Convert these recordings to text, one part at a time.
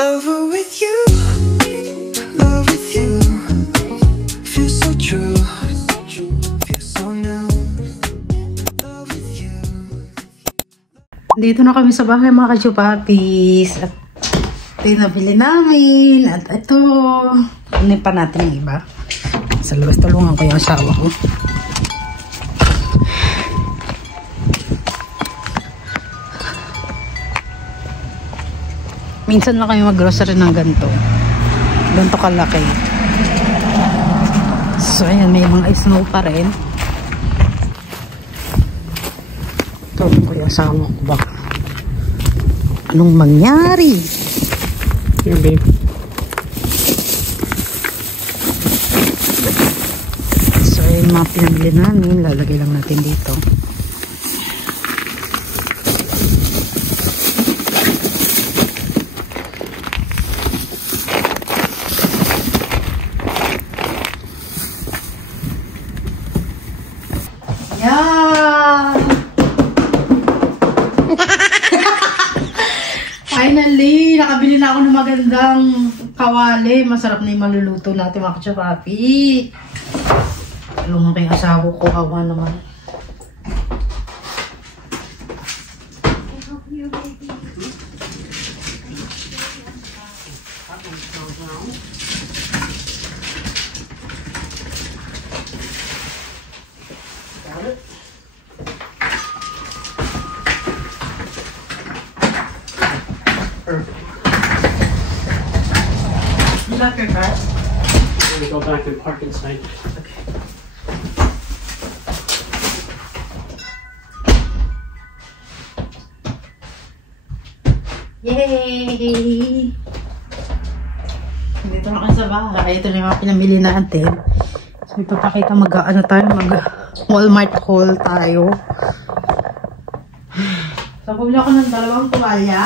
Lover with you, love with you. Feels so true, feels so new. Love with you. Dito na kami sa bahay mga ka-chupapis. At ito yung nabili namin. At ito, ano pa natin yung iba. Sa labas tulungan ko yung asawa ko. Minsan lang kami mag-grocery ng ganito. Ganito kalaki. So, ayan, may mga snow pa rin. Tulong ko yung asawa ko ba? Anong mangyari? Here, babe. So, ayan mga pinamili namin. Lalagay lang natin dito. Yeah! Finally, nakabili na ako ng magandang kawali. Masarap na yung maluluto natin mga ka-chupapi. Tulungan ko yung asawa ko. Awa naman. You left your car? I'm gonna go back and park inside. Okay. Yay! Dito na kami sa bahay. Ito na yung mga pinamili natin. So, ipapakita mag-ano tayo, mag-Walmart haul tayo. So, bumili ako ng dalawang tuwalya.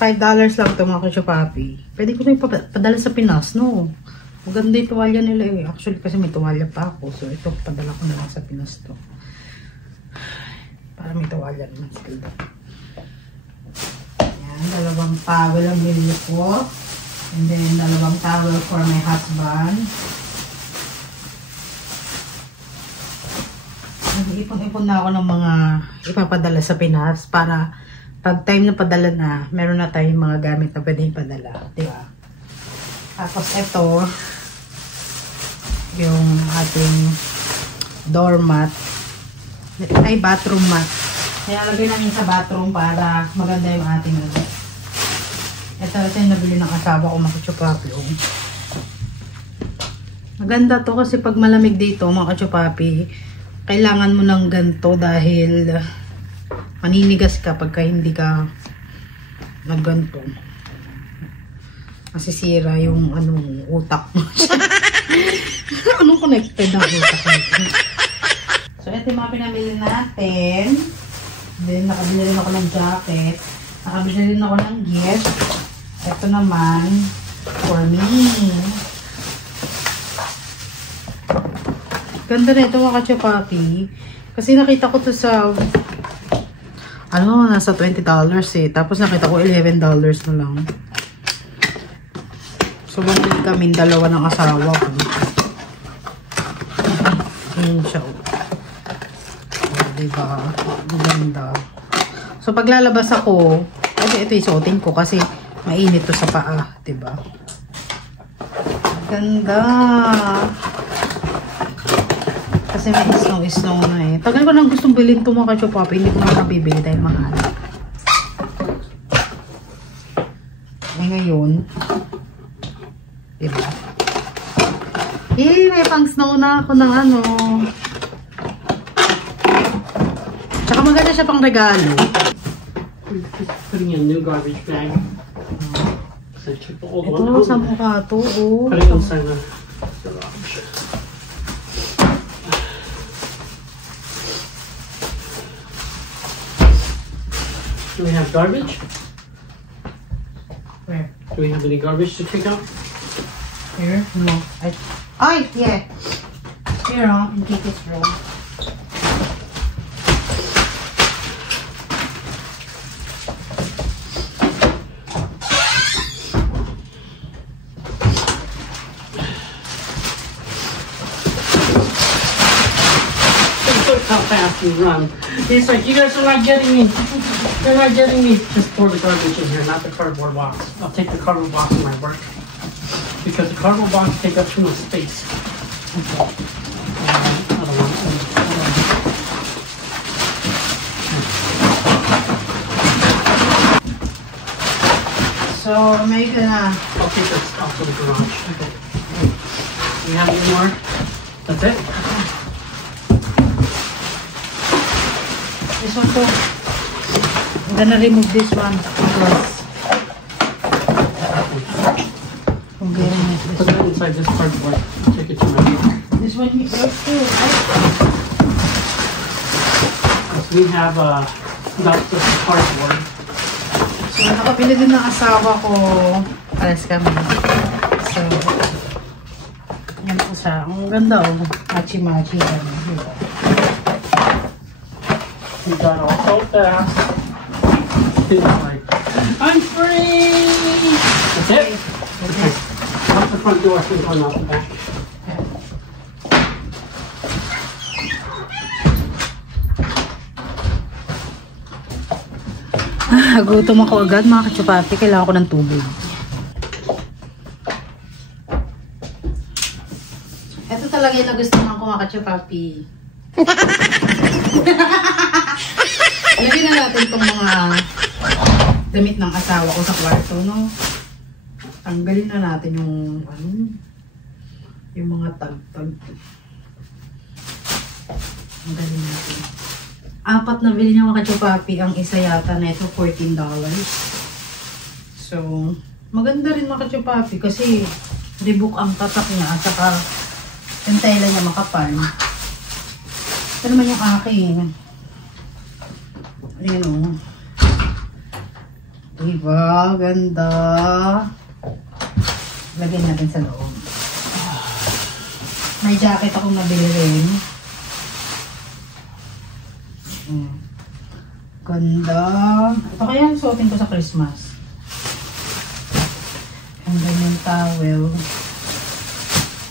$5 lang ito mga ka-chupapi. Pwede ko na ipadala sa Pinas, no? Maganda yung tuwalya nila eh. Actually, kasi may tuwalya pa ako. So, ito, padala ko na lang sa Pinas to. Para may tuwalya naman sila. Ayan, dalawang towel ang bili ko. And then, dalawang towel for my husband. Nag-ipon-ipon na ako ng mga ipapadala sa Pinas para pag time na padala na, meron na tayong mga gamit na pwede ipadala. Diba? Tapos ito, yung ating doormat. Ay, bathroom mat. Kaya lagay namin sa bathroom para maganda yung ating ano. Ito yung nabili ng asawa ko mga ka-chupapi. Maganda to kasi pag malamig dito mga ka-chupapi, kailangan mo ng ganito dahil maninigas ka pagka hindi ka nagganto. Masisira yung anong utak mo. Anong connected ang utak mo? So, ito yung mga pinamili natin. Then, nakabili rin ako ng jacket. Nakabili rin ako ng gift. Ito naman, for me. Ganda na ito mga ka-chupapi. Kasi nakita ko to sa nasa $20 eh. Tapos nakita ko $11 na lang. So, bumili kami dalawa ng asawa ko. Ayan siya. Diba? Maganda. So, paglalabas ako, ito isuotin ko kasi mainit to sa paa. Diba? Ganda. Kasi may snow na eh. Tagal ko nang gustong bilhin ito mga ka-chupapi. Hindi ko na nabibili dahil mahal. Eh ngayon, diba? Eh, may pang snow na ako ng ano. Tsaka maganda siya pang regalo. Putting in a new garbage bag. So I took all the one Ito, out. sa mukha to. Oh. Put it inside the garage. Do we have garbage? Where? Do we have any garbage to take out? Here? No. Yeah. Here, in Kiko's room. how fast you run. He's like, you guys are not getting me. You're not getting me. Just pour the garbage in here, not the cardboard box. I'll take the cardboard box in my work. Because the cardboard box takes up too much space. I don't want So, may ka na. I'll take this out to the garage. Okay. We have any more? That's it? This one too. I'm gonna remove this one because I'm getting it. Put that inside this cardboard. Take it to my work. This one here too, right? We have that's the cardboard. So, nakabili din ng asawa ko. Alas kami. So, yan po siya. Ang ganda oh. Machi-machi. We got all so fast. It's like, I'm free! That's it? Okay. Out the front door, I'm going out the back. Gutom ako agad mga kachupapi. Kailangan ko ng tubig. Ito talaga yung nagustuhan ko mga kachupapi. Lagyan na natin itong mga damit ng asawa ko sa kwarto, no? Tanggalin na natin yung yung mga tag-tag. Tanggalin natin. 4 na bili niya mga kachupapi. Ang isa yata na ito, $14. So, maganda rin mga kachupapi kasi rebook ang tatak niya at saka yung tela niya makapal. Ito naman yung akin. Ayan o. Diba? Ganda. Lagyan natin sa loob. May jacket akong nabili rin. Ganda. Ito kaya suotin ko sa Christmas. Ang ganyang towel.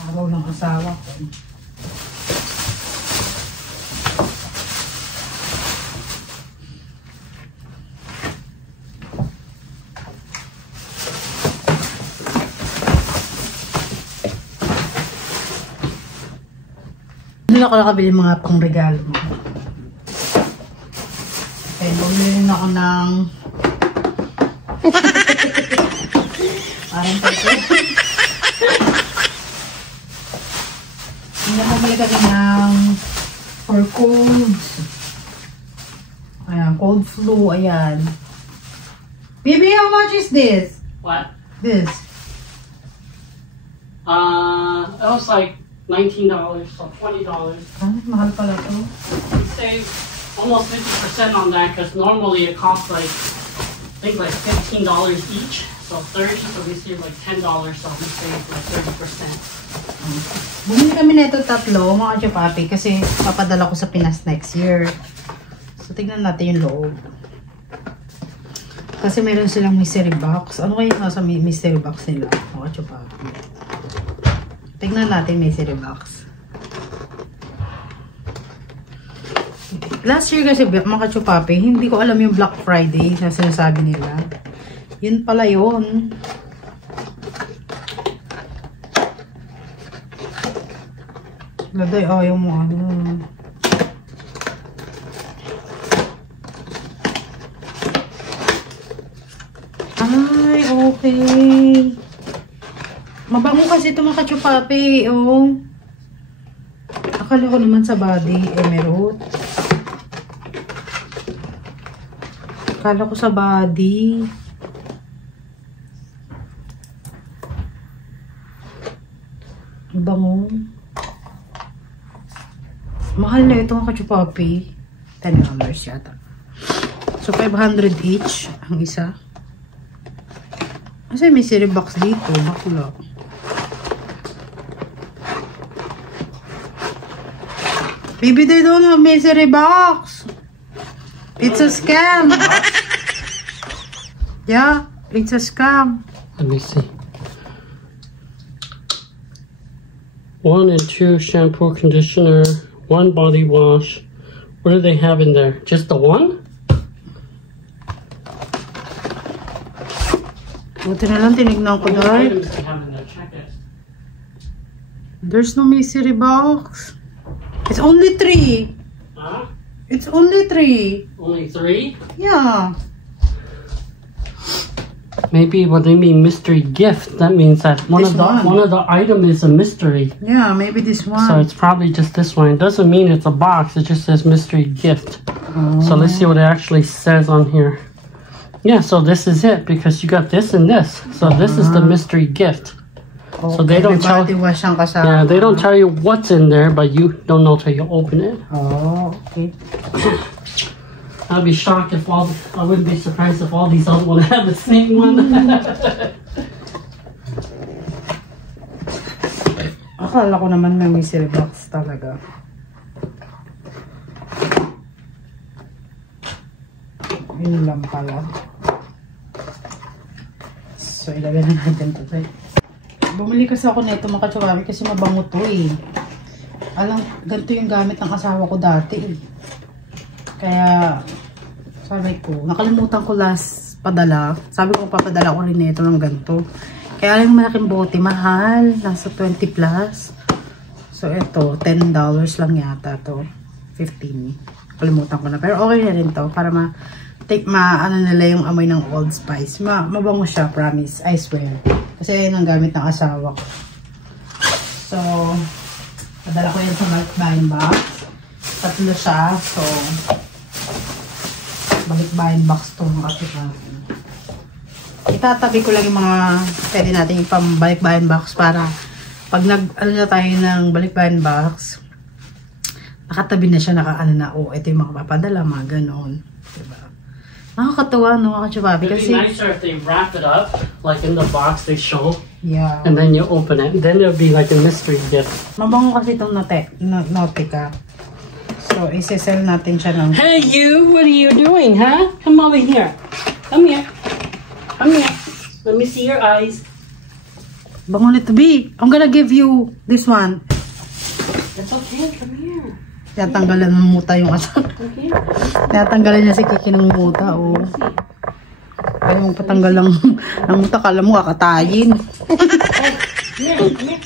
Araw ng asawa ko. Hindi ako nakabili mga pang-regalo mo. Okay, bumili rin ako ng parang pwede. Hindi bumili kami ng for colds. Ayan, cold flu, ayan. Baby, how much is this? What? This. That was like $19, so $20. Ah, mahal pala to. We saved almost 50% on that because normally it costs like, I think like $15 each. So 30, so we saved like $10, so we saved like 30%. Bumili kami nito tatlo, mga chupapi, kasi papadala ko sa Pinas next year. So, tignan natin yung loob. Kasi meron silang mystery box. Ano kaya nasa mystery box nila, mga chupapi? Tignan natin mystery box. Last year kasi, mga chupapi, hindi ko alam yung Black Friday na sinasabi nila. Yun pala yun. Laday, ayaw mo ano. Ay, okay. Mabango kasi ito mga kachupapi, oh. Akala ko naman sa body, emerald. Akala ko sa body. Bango. Mahal na ito mga kachupapi. $10 yata. So, 500 each ang isa. Kasi may mystery box dito. Wala. Baby, they don't have mystery box. It's a scam. Yeah, it's a scam. Let me see. 1 and 2 shampoo, conditioner, 1 body wash, What do they have in there? Just the one? Buti na lang tinignan ko, What Dad. items do they have in there? Check it. There's no mystery box. It's only 3. Huh? It's only 3. Only 3? Yeah. Maybe when they mean mystery gift, that means that one This one. of the item is a mystery. Yeah, maybe this one. So it's probably just this one. It doesn't mean it's a box. It just says mystery gift. Oh. So let's see what it actually says on here. Yeah, so this is it because you got this and this. So this is the mystery gift. So they don't tell. Everybody was siyang kasama. Yeah, they don't tell you what's in there, but you don't know till you open it. Oh, okay. I'd be shocked if I wouldn't be surprised if all these other ones have the same one. Akala ko naman may mystery box talaga. Yun lang pala. So, ilagay na natin ito. Bumili kasi ako nito mga katsawami kasi mabango to eh. Alam, ganito yung gamit ng asawa ko dati eh. Kaya, sabi ko, nakalimutan ko last padala. Sabi ko, papadala ko rin nito ng ganito. Kaya yung malaking bote, mahal. Nasa 20 plus. So, ito, $10 lang yata to. 15. Kalimutan ko na. Pero okay na rin to. Para ano nila yung amoy ng Old Spice. Mabango siya, promise. I swear. Kasi yun ang gamit ng asawa ko. So, padala ko yan sa balikbayan box. Tatlo siya. So, balikbayan box to mga kapitbayan. Itatabi ko lang yung mga pwede natin yung pambalikbayan box para pag ano na tayo ng balikbayan box, nakatabi na siya, ito yung mga papadala, mga ganon. Diba? Nakakatawa, no, kachubabi. It'd Kasi, be nicer if they wrap it up, like in the box they show, yeah. and then you open it. Then it'll be like a mystery gift. Mabango kasi itong Nautica. So, isesell natin siya ng... Hey you, what are you doing, huh? Come over here. Come here. Come here. Let me see your eyes. Bango nito, B. I'm gonna give you this one. It's okay, come here. Tinatanggalan ng muta yung asak. Okay. Tinatanggalan niya si Kiki ng muta, oh. Kaya mong patanggal ng muta, kala mo kakatayin. Here, come here.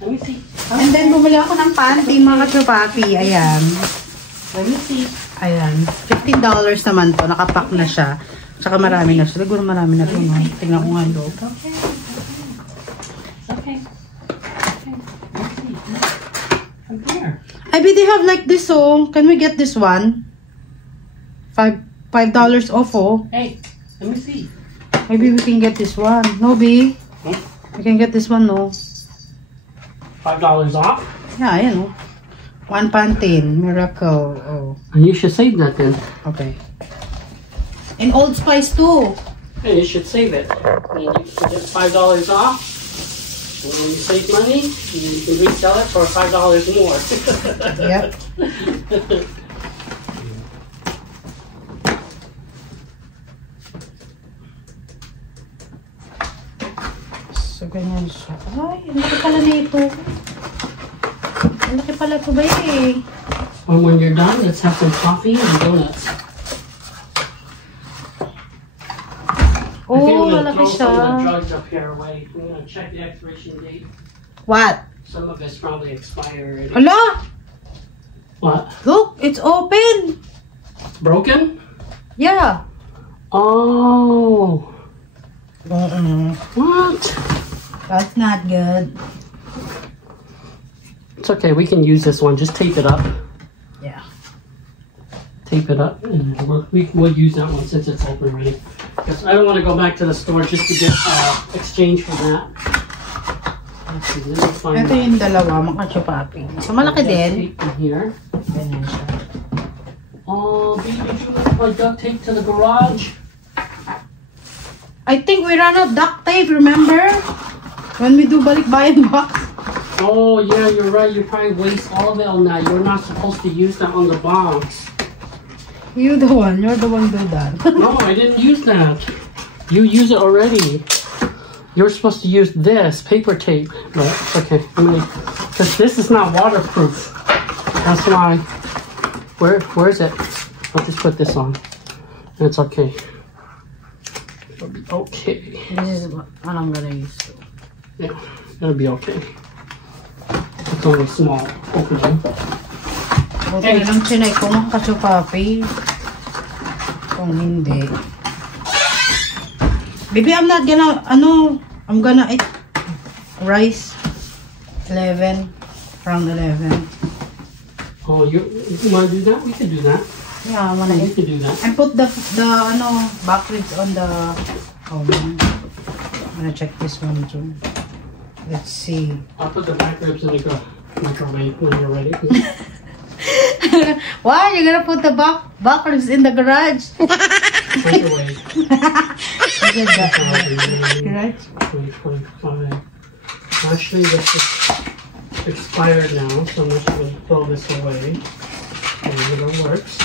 Let me see. And then, bumili ako ng panty, mga kachupapi. Ayan. Let me see. Ayan. $15 naman to. Nakapack na siya. Tsaka marami na siya. Siguro marami na to, no? Tingnan ko nga loob. Okay. Okay. Okay. Let's see. Come here. I bet they have like this, oh. Can we get this one? $5 off, oh. Hey, let me see. Maybe we can get this one. No, B. Hmm? We can get this one, no. $5 off? Yeah, ayan, oh. One Pantene. Miracle. Oh, And you should save that then. okay. And Old Spice, too. Hey, you should save it. And you can get $5 off. And when you save money, you can resell it for $5 more. Yep. So, ganyan siya. Ay, ang laki pala nito. Ang laki pala ito ba eh. And when you're done, let's have some coffee and donuts. Oh, I'm gonna malaki throw some of the siya. drugs up here away. I'm gonna check the expiration date. What? Some of it's probably expired. Hala! What? Look, it's open. It's broken? Yeah. Oh. What? That's not good. It's okay. We can use this one. Just tape it up. Yeah. Tape it up, and we'll use that one since it's open already. Because I don't want to go back to the store just to get exchange for that. Let's see, let me find Ito yung dalawa, mga chupapi. So, malaki din. Tape in here. Ganyan siya. Oh, baby, did you leave my duct tape to the garage? I think we ran out duct tape, remember? When we do balikbayan box. Oh, yeah, you're right. You probably waste all of it on that. You're not supposed to use that on the box. You're the one do that. No, I didn't use that. You use it already. You're supposed to use this paper tape. But it's okay. Because this is not waterproof. That's why. Where is it? I'll just put this on. And it's okay. It'll be okay. This is what I'm gonna use. Yeah, it'll be okay. It's only small opening. Okay lang chinay ko mga kachupapi. Kung hindi. Baby, I'm not gonna, I'm gonna eat rice 11, around 11. Oh, you want to do that? We can do that. Yeah, I wanna We eat. can do that. And put the back ribs on the oven. I'm gonna check this one too. Let's see. I'll put the back ribs in the microwave when you're ready. Why? You're gonna put the back ribs in the garage? Microwave. Garage? 2025. Actually, this is expired now, so I'm just going to throw this away. And it works.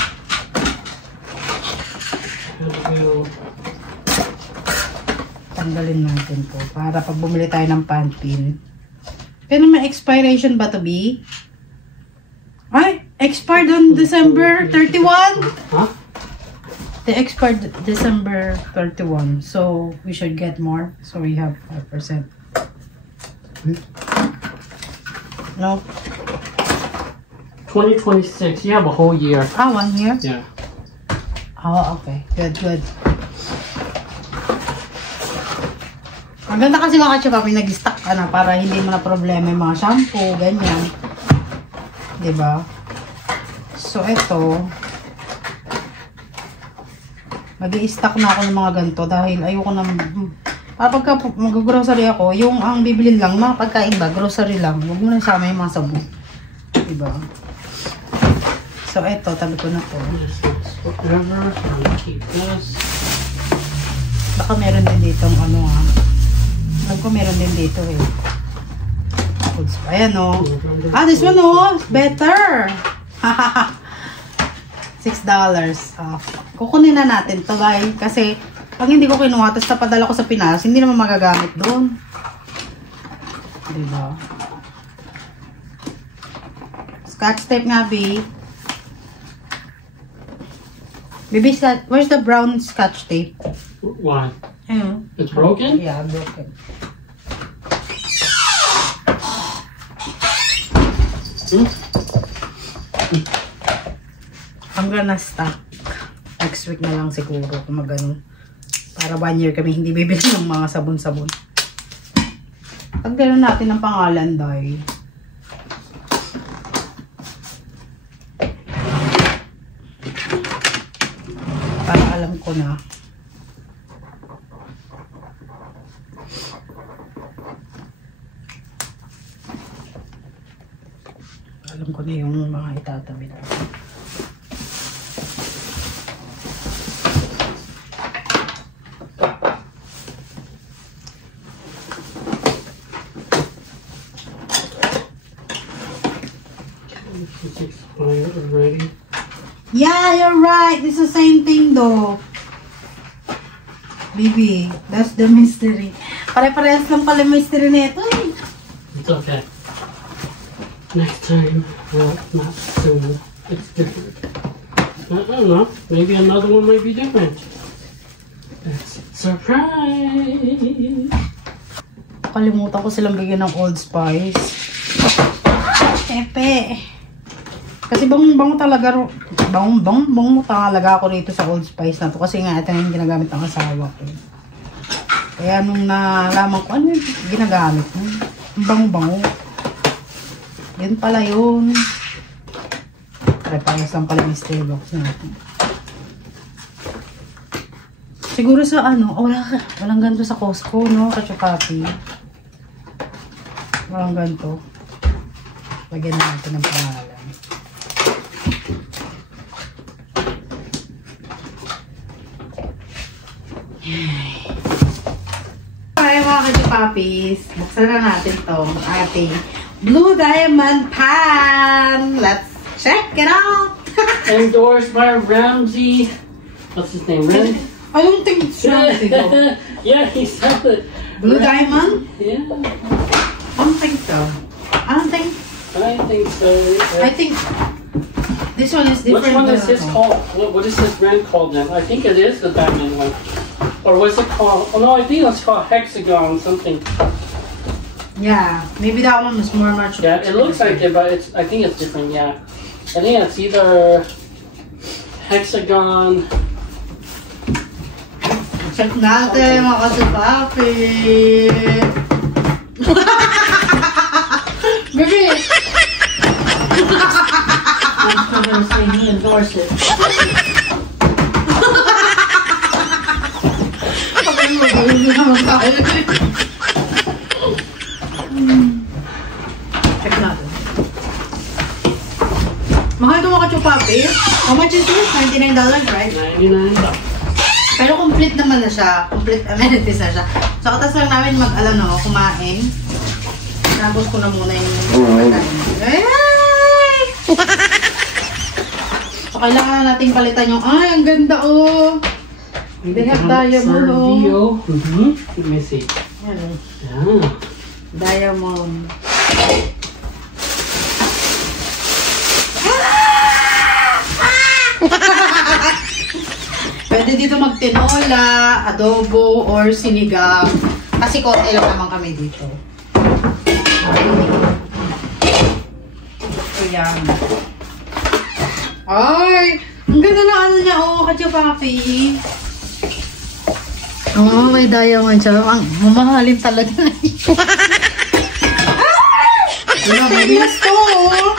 And we'll... Tanggalin natin po para pag bumili tayo ng pantin. Pero may expiration ba to be? Ay, expired on December 31? Huh? They expired December 31, so we should get more. So we have 5%. No? 2026, you have a whole year. Ah, 1 year? Yeah. Oh, okay. Good, good. Ang ganda kasi mga kachupapi, nag-stock ka na para hindi mo na problema yung mga shampoo, ganyan. Diba? So, ito, mag-i-stock na ako ng mga ganito dahil ayoko na, pagka mag-grocery ako, yung ang bibilin lang, mga pagkain ba, grocery lang, huwag mo na sama yung mga sabon. Diba? So, ito, tabi ko na to. Whatever, I'll keep this. Baka meron din dito alam ko meron din dito eh. Ayan o. Ah, this one o. Better. $6. Kukunin na natin to guys. Kasi pag hindi ko kinuha, tapos napadala ko sa Pinas, hindi naman magagamit doon. Diba? Scotch tape nga, B. Baby, where's the brown scotch tape? Why? Ayun. It's broken? Yeah, broken. I'm gonna stock. Next week na lang siguro kung magano. Para 1 year kami hindi bibili ng mga sabon-sabon. Pagdala natin ng pangalan dahil. Para alam ko na. Alam ko na yung mga itatabi na. It's expired already. Yeah, you're right. It's the same thing though. Bibi, that's the mystery. Pare-parehas lang pala mystery nito. It's okay. Next time, well, not soon. It's different. I don't know. Maybe another one might be different. It's a surprise. Kalimutan ko silang bigyan ng Old Spice. Epe. Kasi bango talaga. Bango talaga ako rito sa Old Spice na to. Kasi nga ito na yung ginagamit ng asawa ko. Kaya nung nalaman ko, ano yung ginagamit mo? Bango. Yun pala yun. Pare-payas lang pala yung mystery box natin. Siguro sa walang ganito sa Costco, no? Kachupapi. Walang ganito. Lagyan natin ng pangalan. Okay mga kachupapis, buksan na natin tong ating Blue Diamond pan. Let's check it out. Endorsed by Ramsey. What's his name? Ramsey? I don't think it's Ramsey though. Yeah, he said it. Blue Diamond? Yeah. I don't think so. I think I think so. I think This one is different. Which one is than this called? What is this brand called then? I think it is the Batman one. Or what's it called? Oh no, I think it's called Hexagon something. Yeah, maybe that one was more much. Yeah, it looks like it, but I think it's different. Yeah, I think it's either Hexagon. Check natin mga kasupapi. Baby! I'm still gonna say he endorsed it. Check natin. Mahal ito mga kasupapi. How much is this? $99, right? $99. Pero complete naman na siya. Complete amenities na siya. So, katas lang namin kumain. Tapos ko na muna yung pagkain. Ay! So, kailangan na nating palitan yung, ay, ang ganda, oh! They have diamond, oh. Let me see. Ayan, Yeah. diamond. Pwede dito magtinola, adobo, or sinigang. Kasi konti lang naman kami dito. So, yan. Ay! Ang ganda na ano niya, oh, kachupapi. Oh, may diamond siya. Ang mamahalin talaga. Ano, baby,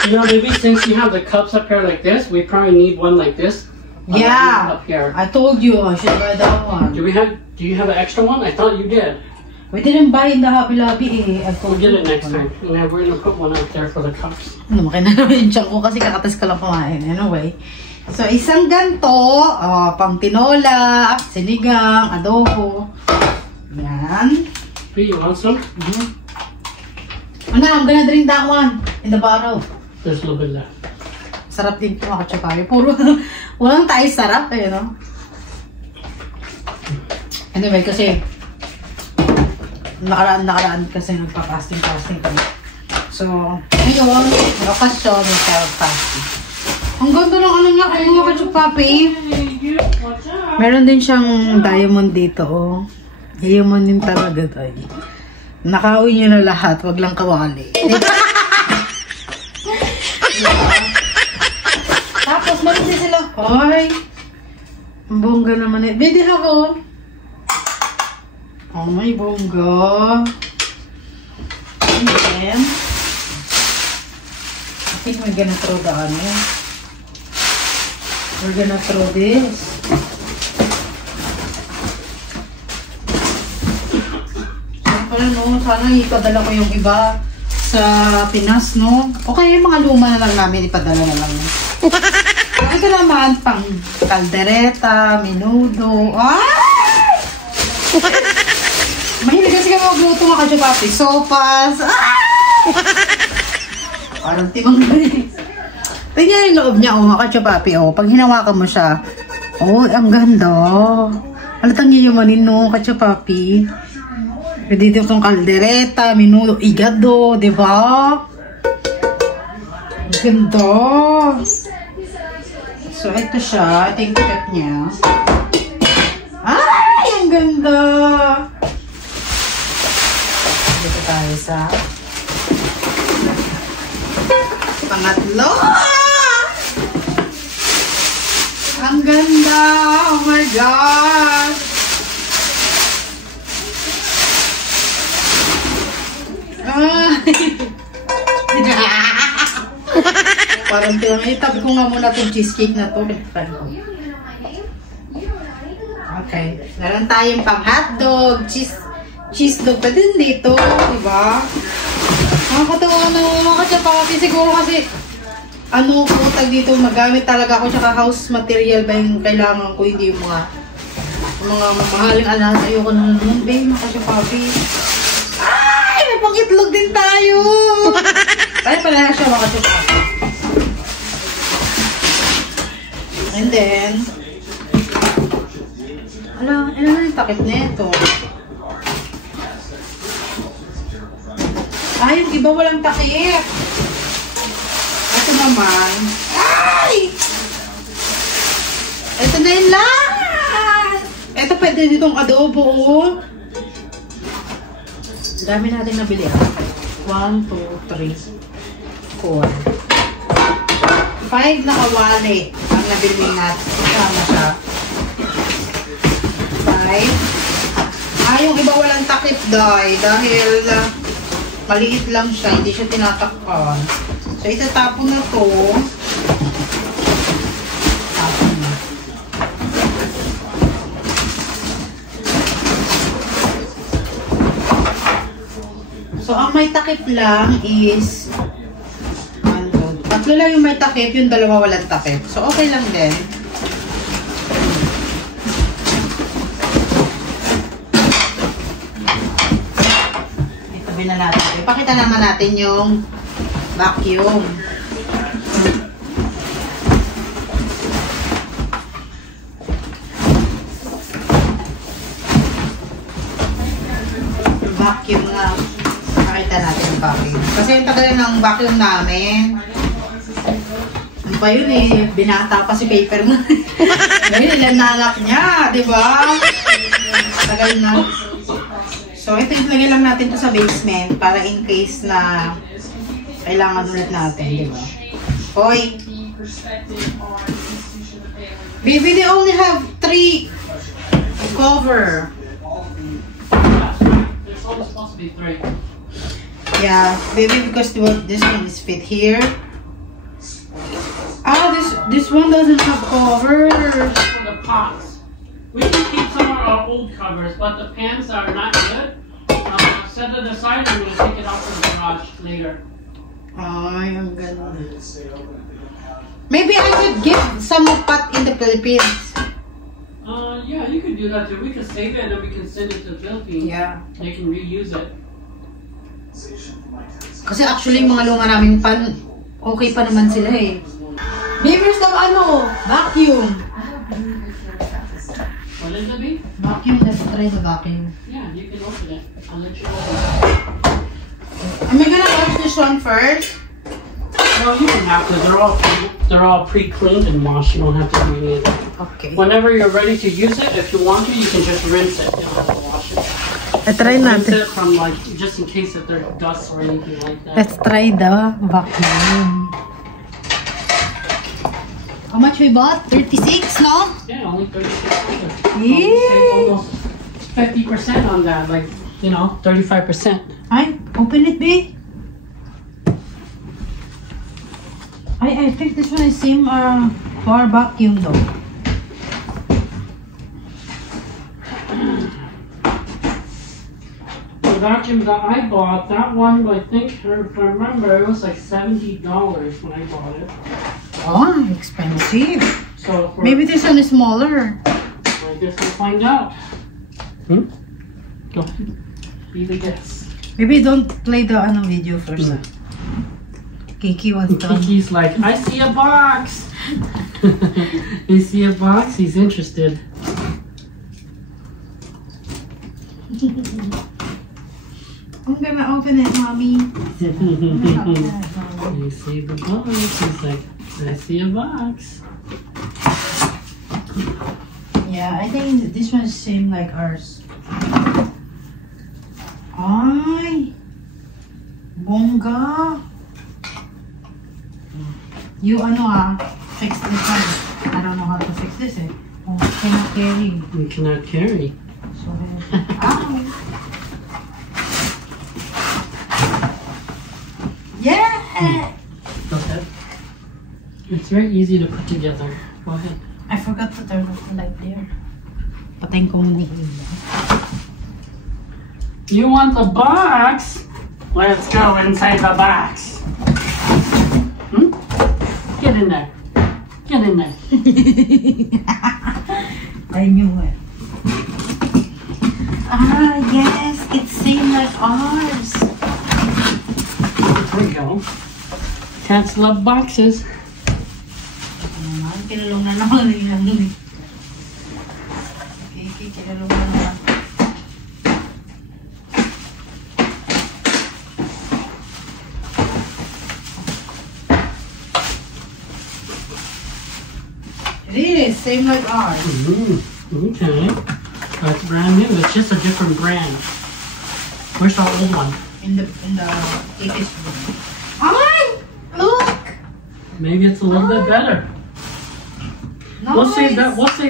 You know, maybe since you have the cups up here like this, we probably need one like this. Yeah, Up here. I told you I should buy that one. Do you have an extra one? I thought you did. We didn't buy in the Hobby Lobby, eh. I We'll told get you. it next time. And we're gonna put one out there for the cups. Ano, makina naman yung tiyan ko kasi kakatas ka lang kumain. Anyway. So, isang ganto, pang tinola, sinigang, adobo. Yan. Hey, you want some? Ano, I'm gonna drink that one in the bottle. There's a little bit left. Sarap din ito mga katsakayo. Puro, walang tayo sarap, eh, no? Anyway, kasi nakaraan kasi nagpa-fasting kami. So, ngayon, may okasyon, may fasting. Ang ganda ng ano niya, kayo mga kachupapi. Meron din siyang diamond dito, oh. Diamond din talaga tayo. Nakauwi niyo na lahat, wag lang kawali. Tapos, meron din sila, ay, ang bongga naman eh. Bedi ako. Oh, may bongga. And then, I think we're gonna throw the ano. We're gonna throw this. Siyempre, no, sana ipadala ko yung iba sa Pinas, no? Okay, yung mga luma na lang namin, ipadala na lang. Ito naman, pang kaldereta, menudo. Ay! Mahilig kasi kami magluto mga kachupapi. Sopas. Parang timang galing. Tingnan yung loob niya, oh, mga kachupapi. Oh. Pag hinawakan mo siya, oh, ang ganda. Halatang yayamanin, no, kachupapi. Pwede dito itong kaldereta, menudo, igado, di ba? Ang ganda. So, ito siya. Ito yung tip niya. Ay, ang ganda. Dito tayo sa pangatlo. Ang ganda. Oh my gosh. Parang tabi ko nga muna itong cheesecake na to. Okay. Meron tayong pang hotdog, cheese dog pa din dito. Diba? Nakakatawa na mga kachapapi. Siguro kasi ano po tag dito magamit talaga ako tsaka house material ba yung kailangan ko, hindi yung mga mamahaling alas. Ayoko na naman ba yung mga kachapapi. Ay! May pang-itlog din tayo! Tayo pala siya mga kachapapi. And then, ano na yung takip nito? Ay, yung iba walang takip. Ito na naman. Ay! Ito na yung lahat! Ito pwede ditong adobo. Oh. Dami natin nabili ha. 1, 2, 3, 4. 5 na kawali ang nabili natin. Kasama siya. 5. Yung iba walang takip dahil maliit lang siya, hindi siya tinatakpan. So, itatapon na to. Tapon na. So, ang may takip lang is 1, 2. Tatlo lang yung may takip, yung dalawa walang takip. So, okay lang din. Itabi na natin. Ipakita naman natin yung vacuum. Vacuum na. Pakita natin yung vacuum. Kasi yung tagal ng vacuum namin. Ano ba yun eh? Binata pa si paper mo. Ngayon, ilanalak niya. Diba? Tagal na. So, ito ilagay lang natin to sa basement para in case na kailangan ulit natin, di ba? Hoy! Baby, they only have 3 cover. There's only supposed to be 3. Yeah, baby, because this one is fit here. Ah, this one doesn't have cover. For the pots. We can keep some of our old covers, but the pans are not good. Set it aside and we'll take it out from the garage later. Ay, ang ganda. Maybe I could give some of pot in the Philippines. Yeah, you could do that too. We can save it and we can send it to the Philippines. Yeah. They can reuse it. Kasi actually, yung mga luma namin pan, okay pa naman sila eh. Neighbors ng vacuum. What is it, B? Vacuum, let's try the vacuum. Yeah, you can open it. I'll let you open it. Am I gonna wash this one first? Well, you don't have to. They're all pre-cleaned and washed. You don't have to do any of that. Okay. Whenever you're ready to use it, if you want to, you can just rinse it. You don't have to wash it. Try Rinse it from just in case if there's dust or anything like that. Let's try the vacuum. How much we bought? 36, no? Yeah, only $36. Yeah. Save almost 50% on that, 35%. Ay, open it, babe. I think this one is same for our vacuum though. The vacuum that I bought, that one, I think, if I remember, it was like $70 when I bought it. Oh, expensive. So for, Maybe this one is smaller. I guess we'll find out. Go ahead. Be the guess. Maybe don't play the video first. Kiki wants to. Kiki's like, I see a box. You see a box? He's interested. I'm gonna open it, mommy. You see the box? He's like, I see a box. Yeah, I think this one is same like ours. Ay, bongga. You fix this one. I don't know how to fix this eh. Oh, cannot carry. You cannot carry. So, ow. Yeah! Go ahead. It's very easy to put together. Go ahead. I forgot to turn off the light there. Patayin ko muna yung ilaw. You want the box? Let's go inside the box. Get in there. Get in there. I knew it. Ah, yes. It's same like ours. There we go. Cats love boxes. Kinulong na naman nila nun eh. Okay, kinulong na naman. same like ours. Okay. That's brand new. It's just a different brand. Where's the old one? In the 80s room. Oh, look! Maybe it's a little bit better. Nice. We'll save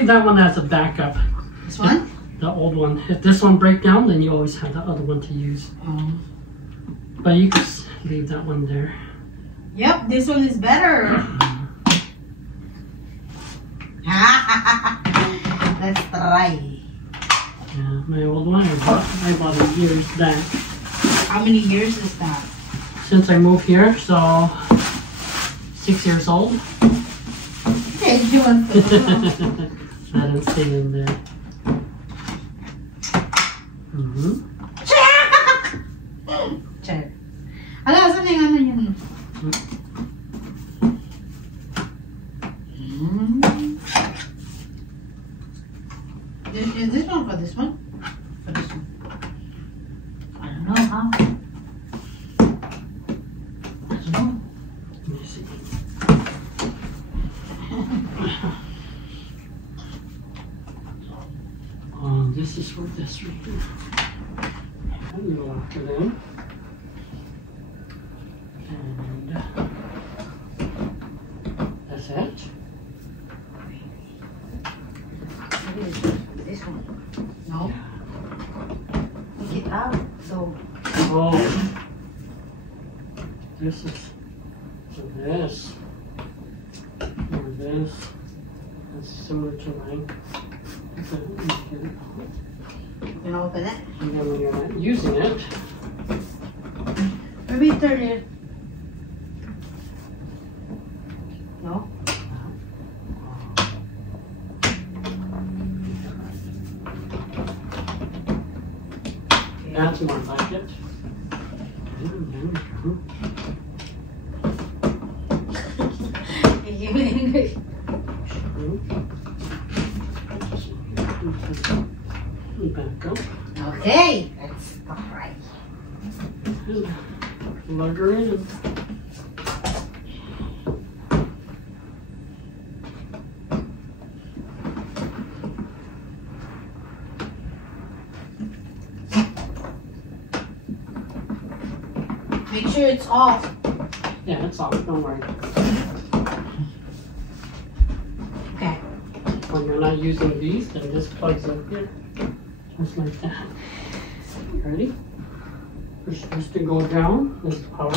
that one as a backup. This one? The old one. If this one breaks down, then you always have the other one to use. But you can leave that one there. Yep, this one is better. Let's try. Yeah, my old one I bought it years back. How many years is that? Since I moved here, so 6 years old. Okay, you want to I didn't stay in there. Check. Ala, saan yung ano yun? Is this one for this one? For this one? I don't know how. I don't know. Let me see. This is for this right here. And you lock it in. And that's it. This one. No? Take it out. So, Oh, this is for this. Or this. That's similar to mine. So you get it. you can open it. And then when you're not using it, Maybe turn it. No? that's more like it. Give me English. Back up. Okay, that's alright. Plug her in. Make sure it's off. Yeah, it's off. Don't worry. Okay. When you're not using these, then this plugs in here. Just like that. Ready? Push this to go down. This is power.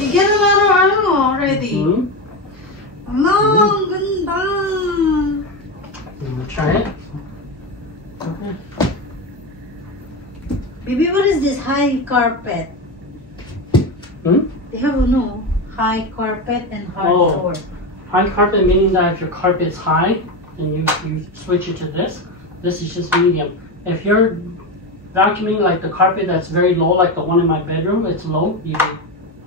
You get a lot of arrow already. Hmm? No, ganda. You want to try it? Okay. Baby, what is this high carpet? Hmm? They have high carpet and hard Oh. floor. High carpet meaning that if your carpet's high, then you switch it to this. This is just medium. If you're vacuuming like the carpet that's very low, like the one in my bedroom, it's low, you get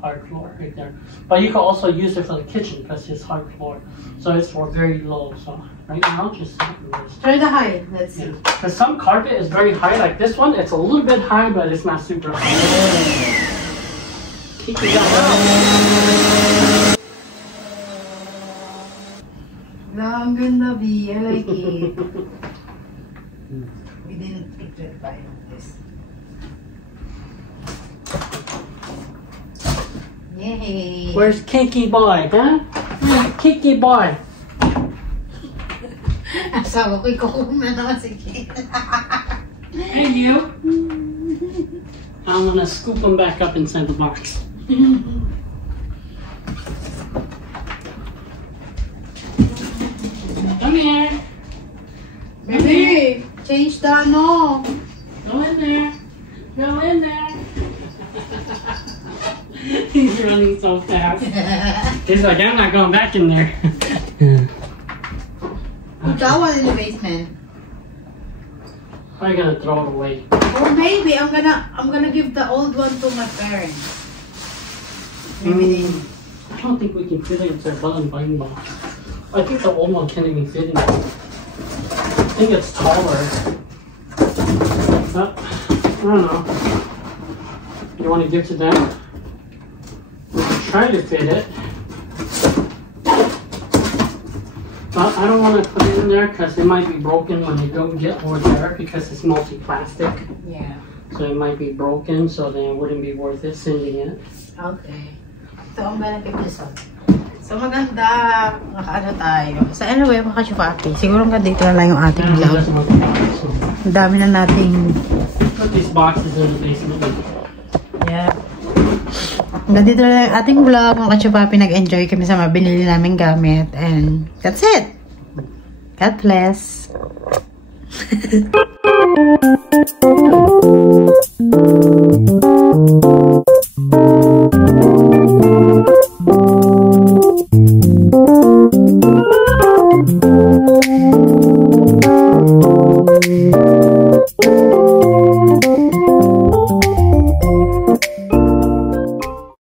hard floor right there. But you can also use it for the kitchen because it's hard floor. So it's for very low. So right now, just Try the high. Let's see. because some carpet is very high, like this one, it's a little bit high, but it's not super high. Take it out. Ang ganda, B. I like it. We didn't pick it by this. Yay! Where's Kinky Boy, huh? Where's Kinky Boy? Asawa ko, ikaw na naman si Kate. Hey, you. I'm gonna scoop them back up inside the box. Come here. Baby, change the ano. Go in there. Go in there. He's running so fast. He's like, I'm not going back in there. Put that one in the basement. I'm gonna throw it away. Or maybe I'm gonna give the old one to my parents. Maybe they. I don't think we can fit it into a button binding box. I think the old one can't even fit in it. I think it's taller. But, I don't know. You want to give to them? try to fit it. But I don't want to put it in there because it might be broken when you go get over there because it's multi-plastic. Yeah. So it might be broken, so then it wouldn't be worth it sending it. Okay. So, ang benefit this one. So, maganda. Nakaano tayo. So, anyway, mga ka-chupapi. Siguro nga dito na lang yung ating vlog. Ang dami na nating... Put these boxes in the basement. Yeah. Hanggang dito na lang yung ating vlog. Mga ka-chupapi, nag-enjoy kami sa mga binili namin gamit. And that's it. God bless.